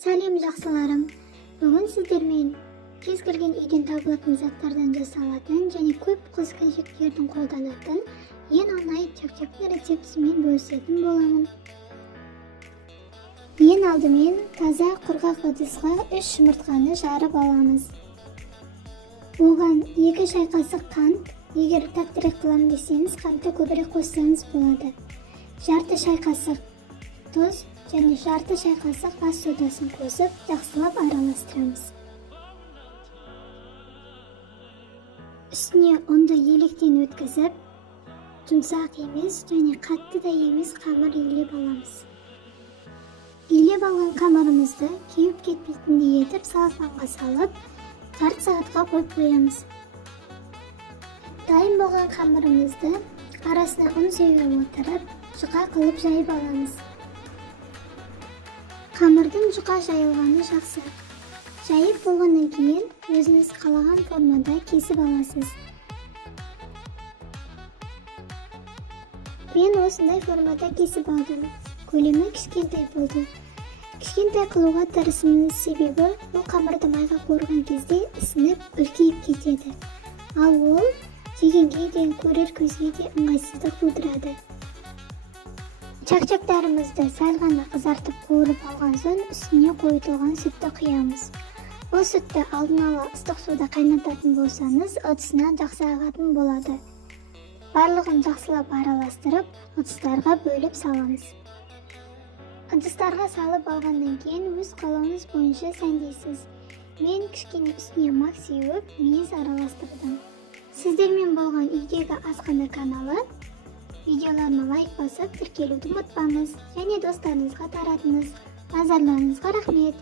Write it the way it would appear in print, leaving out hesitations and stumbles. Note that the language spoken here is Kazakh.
Сәлем жақсыларым. Бүгін сіздермен кез келген үйден табылатын заттардан жасалатын және көп қыз-келіншектердің қолданатын ең оңай чак-чактың рецептісімен бөлісетін боламын. Ең алдымен таза құрғақ ыдысқа 3 жұмыртқаны жарып аламыз. Оған 2 шай қасық қант, егер тәттірек қылам десеңіз, қантты көбірек қоссаңыз болады. Жарты шай қасық тұз және жарты шай қасық ас содасын қосып, жақсылап араластырамыз. Үстіне ұнды електен өткізіп, жұмсақ емес және қатты да емес қамыр илеп аламыз. Илеп алған қамырымызды кеуіп кетпейтіндей етіп салфанға салып, жарты сағатқа қойып қоямыз. Дайын болған қамырымызды арасына ұн сеуіп отырып, жұқа қылып жайып аламыз. Қамырдың жұқа жайылғаны жақсы. Жайып болғаннан кейін өзіңіз қалаған формада кесіп аласыз. Мен осындай формада кесіп алдым. Көлемі кішкентай болды. Кішкентай қылуға тырысымның себебі бұл қамырды майға қуырған кезде ісініп, үлкейіп кетеді. Ал ол жегенге де, көрер көзге де ыңғайсыздық тудырады. Чак-чактарымызды сәл ғана қызартып қуырып алған соң үстіне қойытылған сүтті құямыз. Бұл сүтті алдын ала ыстық суда қайнататын болсаңыз, ыдысынан жақсы ағатын болады. Барлығын жақсылап араластырып, ыдыстарға бөліп саламыз. Ыдыстарға салып алғаннан кейін өз қалауыңыз бойынша сәндейсіз. Мен кішкене үстіне мак сеуіп, мейіз араластырдым. Сіздермен болған үйдегі асхана каналы. Видеоларыма лайк басып, тіркелуді ұмытпаңыз және достарыңызға таратыңыз. Назарларыңызға рахмет.